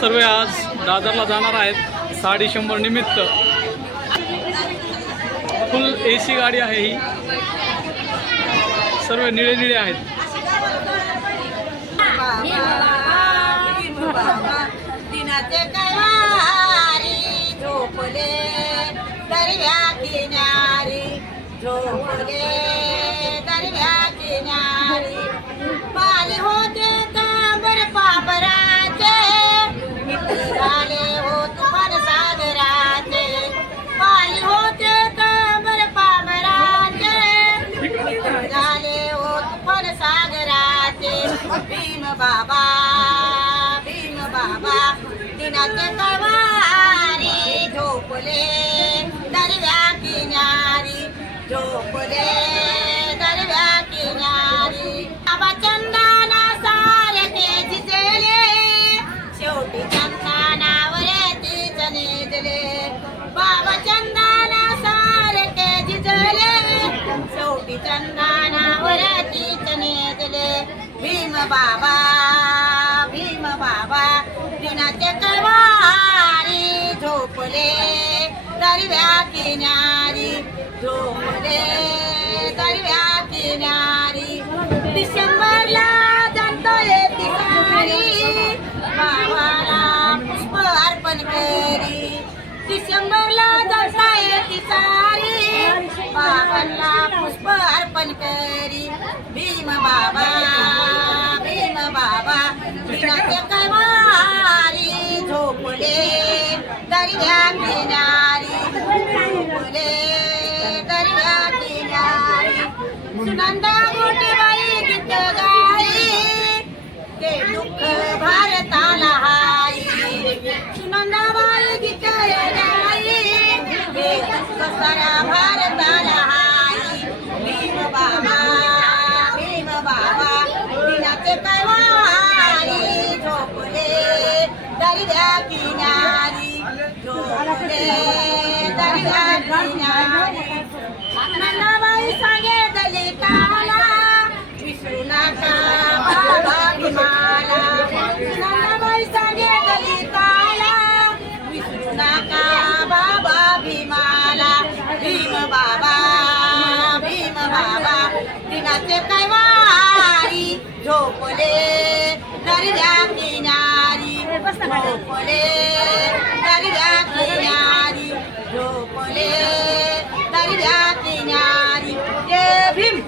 सर्व आज दादरला जाणार आहेत साडी शंभर निमित्त. फुल ए सी गाडी आहे ही. सर्व निळे निळे आहेत. झोपले दर्या किनारी झोपले भीम बाबा भीम बाबा दिनाचे कवारी झोपले दर्या किनारी झोपले. बाबा भीम बाबा दिनाचे कवारी झोपले दरव्या किनारी झोपले दरव्या किनारी. डिसेंबरला जातो येते बाबाला पुष्प अर्पण करी डिसेंबरला जाता येते सारी बाबांना पुष्प अर्पण करी भीम बाबा Dari dari dari dari नवऱ्याचे काय वारी? झोपले दर्या किनारी. झोपले दर्या किनारी. झोपले दर्या किनारी. ते भीम.